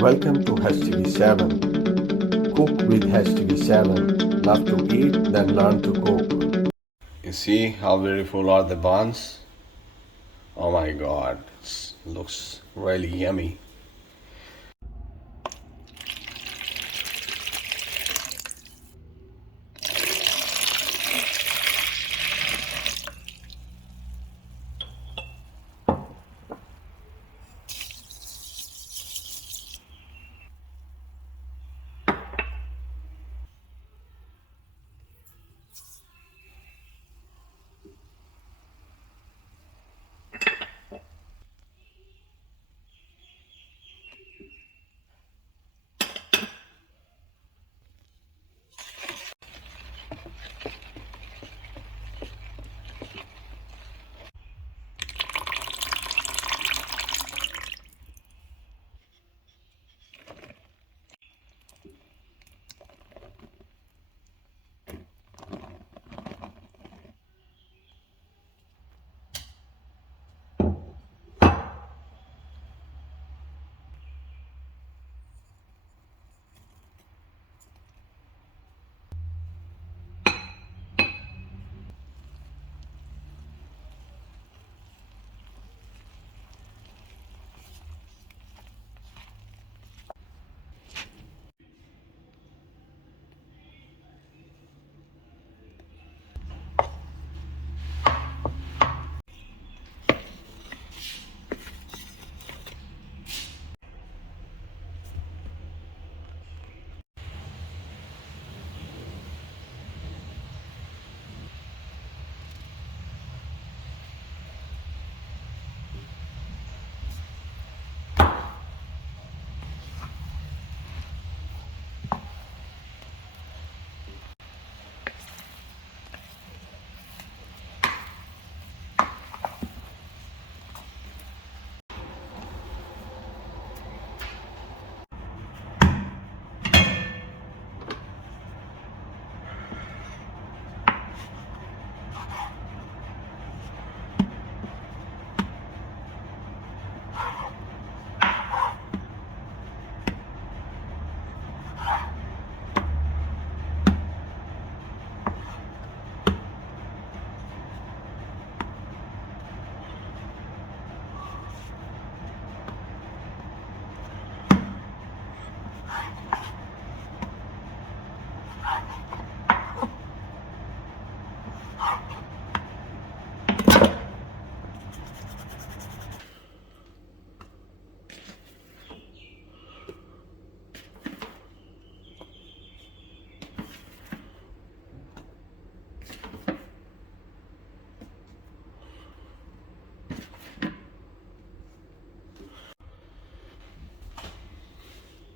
Welcome to HTV7. Cook with HTV7. Love to eat, then learn to cook. You see how beautiful are the buns? Oh my god, looks really yummy.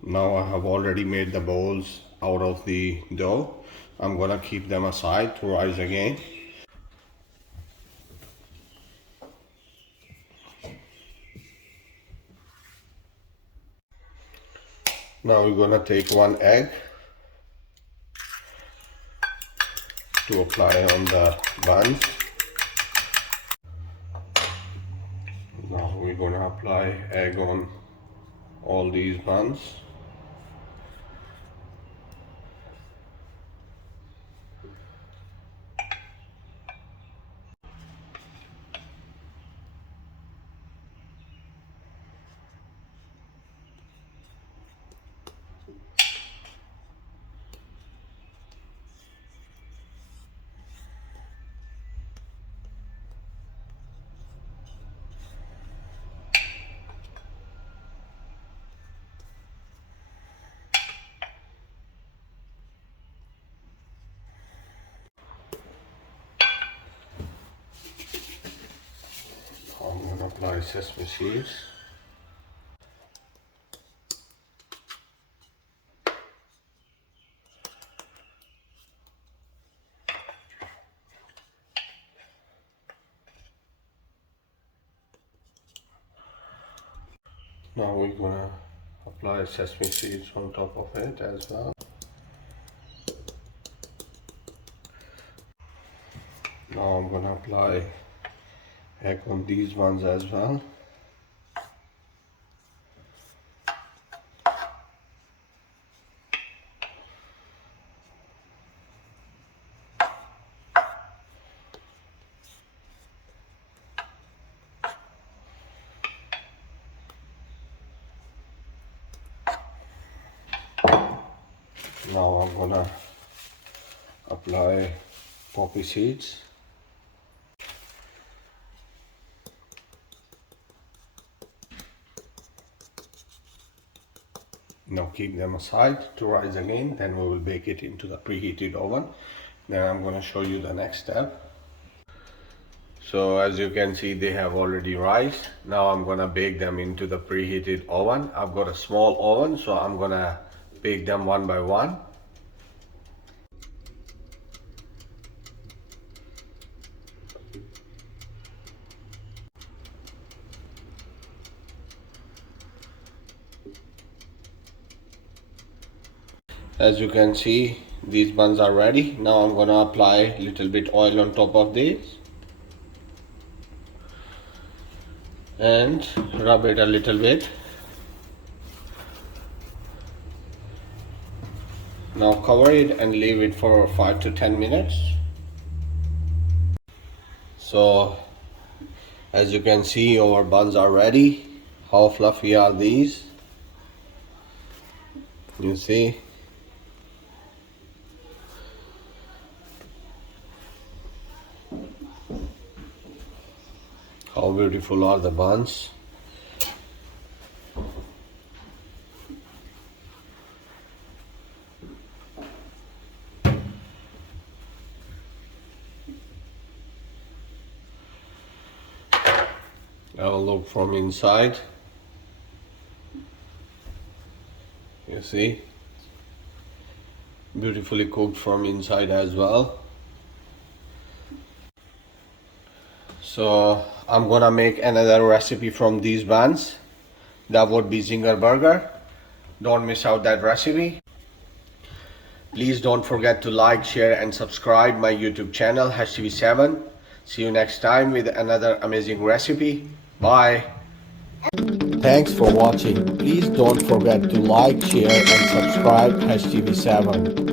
Now I have already made the balls out of the dough. I'm gonna keep them aside to rise again. Now we're gonna take one egg to apply on the buns. Now we're gonna apply egg on all these buns. I'm gonna apply sesame seeds. Now we're gonna apply sesame seeds on top of it as well. Now I'm gonna apply egg on these ones as well. Now I'm gonna apply poppy seeds. Now keep them aside to rise again, then we will bake it into the preheated oven. Then I'm going to show you the next step. So as you can see, they have already rised. Now I'm going to bake them into the preheated oven. I've got a small oven, so I'm going to bake them one by one. As you can see, these buns are ready. Now I'm gonna apply a little bit oil on top of these and rub it a little bit. Now cover it and leave it for 5 to 10 minutes. So as you can see, our buns are ready. How fluffy are these? You see? How beautiful are the buns? Have a look from inside. You see? Beautifully cooked from inside as well. So I'm gonna make another recipe from these buns. That would be zinger burger. Don't miss out that recipe. Please don't forget to like, share and subscribe my YouTube channel HTV7. See you next time with another amazing recipe. Bye. Thanks for watching. Please don't forget to like, share and subscribe HTV7.